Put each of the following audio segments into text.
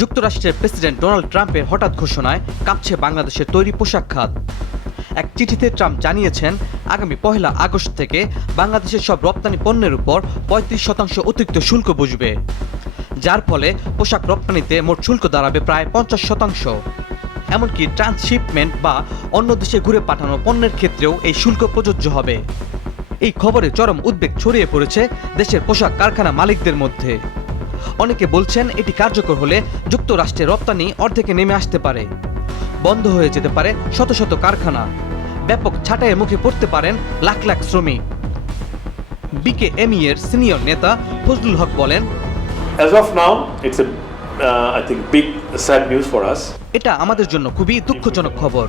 যুক্তরাষ্ট্রের president Donald ট্রাম্পের হঠাৎ ঘোষণায় কাঁপছে বাংলাদেশের তৈরি পোশাক খাত। এক চিঠিতে ট্রাম্প জানিয়েছেন, আগামী 1 আগস্ট থেকে বাংলাদেশের সব রপ্তানি পণ্যের উপর 35% অতিরিক্ত শুল্ক বসবে, যার ফলে পোশাক রপ্তানিতে মোট শুল্ক দাঁড়াবে প্রায় 50%। এমনকি ট্রান্সশিপমেন্ট বা অন্য দেশে ঘুরে পাঠানো পণ্যের ক্ষেত্রেও এই শুল্ক প্রযোজ্য হবে। এই খবরে চরম উদ্বেগ ছড়িয়ে পড়েছে দেশের পোশাক কারখানা মালিকদের মধ্যে। অনেকে বলছেন, এটি কার্যকর হলে যুক্তরাষ্ট্রে রপ্তানি অর্ধেকে নেমে আসতে পারে, বন্ধ হয়ে যেতে পারে শত শত কারখানা, ব্যাপক ছাঁটাইয়ের মুখে পড়তে পারেন লাখ লাখ শ্রমিক। বিকেএমই এর সিনিয়র নেতা ফজলুল হক বলেন, As of now, it's a I think big sad news for us. এটা আমাদের জন্য খুবই দুঃখজনক খবর।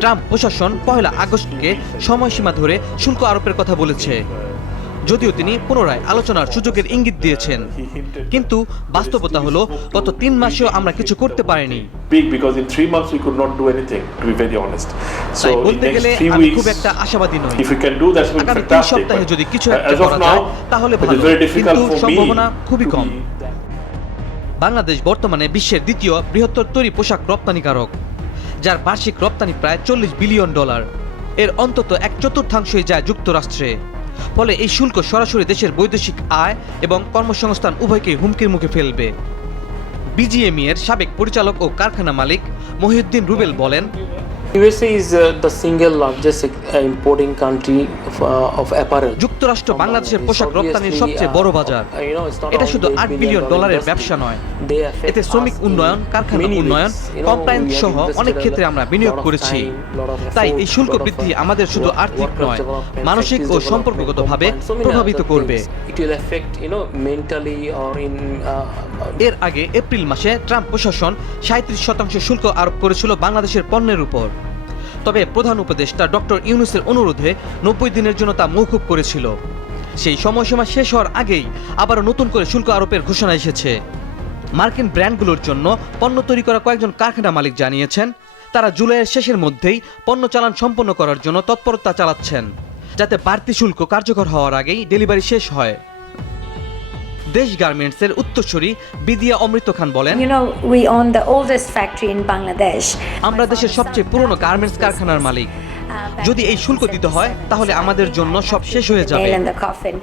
ট্রাম্প প্রশাসন 1 আগস্টকে সময়সীমা ধরে শুল্ক আরোপের কথা বলেছে, যদিও তিনি পুনরায় আলোচনার সুযোগের ইঙ্গিত দিয়েছেন। কিন্তু বাস্তবতা হলো, গত 3 মাসেও আমরা কিছু করতে পারিনি। Because in 3 months we could not do anything, to be very honest. So বলতে গেলে আমি খুব একটা আশাবাদী নই। If we can do that, it will be আগামী 3 fantastic. সপ্তাহে যদি কিছু একটা As of করা যায় now, তাহলে it ভালো, is very difficult কিন্তু for me. সম্ভাবনা খুবই কম। বাংলাদেশ বর্তমানে বিশ্বের দ্বিতীয় বৃহত্তর তৈরি পোশাক রপ্তানিকারক, যার বার্ষিক রপ্তানি প্রায় $40 বিলিয়ন। এর অন্তত 1/4 যায় যুক্তরাষ্ট্রে। ফলে এই শুল্ক সরাসরি দেশের বৈদেশিক আয় এবং কর্মসংস্থান উভয়কেই হুমকির মুখে ফেলবে। বিজিএমই এর সাবেক পরিচালক ও কারখানা মালিক মহিউদ্দিন রুবেল বলেন, USA is the single largest importing country of apparel. যুক্তরাষ্ট্র বাংলাদেশের পোশাক রপ্তানির সবচেয়ে বড় বাজার। এটা শুধু $8 বিলিয়ন ব্যবসা নয়, এতে শ্রমিক উন্নয়ন, কারখানা উন্নয়ন, কমপ্লায়েন্স সহ অনেক ক্ষেত্রে আমরা বিনিয়োগ করেছি। তাই এই শুল্ক বৃদ্ধি আমাদের শুধু আর্থিক নয়, মানসিক ও সম্পর্কগতভাবে প্রভাবিত করবে। এর আগে এপ্রিল মাসে ট্রাম্প প্রশাসন 37% শুল্ক আরোপ করেছিল বাংলাদেশের পণ্যের উপর। তবে প্রধান উপদেষ্টা ডক্টর ইউনূসের অনুরোধে 90 দিনের জন্য তা মওকুফ করেছিল। সেই সময়সীমা শেষ হওয়ার আগেই আবারও নতুন করে শুল্ক আরোপের ঘোষণা এসেছে। মার্কিন ব্র্যান্ডগুলোর জন্য পণ্য তৈরি করা কয়েকজন কারখানা মালিক জানিয়েছেন, তারা জুলাইয়ের শেষের মধ্যেই পণ্য চালান সম্পন্ন করার জন্য তৎপরতা চালাচ্ছেন, যাতে বাড়তি শুল্ক কার্যকর হওয়ার আগেই ডেলিভারি শেষ হয়। দেশ গার্মেন্টসের উত্তরসূরি বিদিয়া অমৃত খান বলেন, we own the oldest factory in Bangladesh. আমরা দেশের সবচেয়ে পুরনো গার্মেন্টস কারখানার মালিক। যদি এই শুল্ক দিতে হয় তাহলে আমাদের জন্য সব শেষ হয়ে যাবে।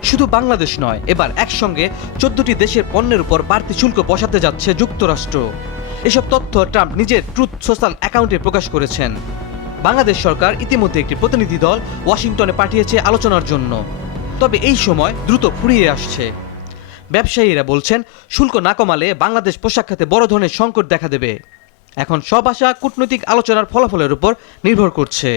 শুধু বাংলাদেশ নয়, এবার একসঙ্গে 14টি দেশের পণ্যের উপর বাড়তি শুল্ক বসাতে যাচ্ছে যুক্তরাষ্ট্র। এসব তথ্য ট্রাম্প নিজের ট্রুথ সোশ্যাল অ্যাকাউন্টে প্রকাশ করেছেন। বাংলাদেশ সরকার ইতিমধ্যে একটি প্রতিনিধি দল ওয়াশিংটনে পাঠিয়েছে আলোচনার জন্য, তবে এই সময় দ্রুত ফুরিয়ে আসছে। ব্যবসায়ীরা বলছেন, শুল্ক না কমালে বাংলাদেশ পোশাক খাতে বড় ধরনের সংকট দেখা দেবে। এখন সব আশা কূটনৈতিক আলোচনার ফলাফলের উপর নির্ভর করছে।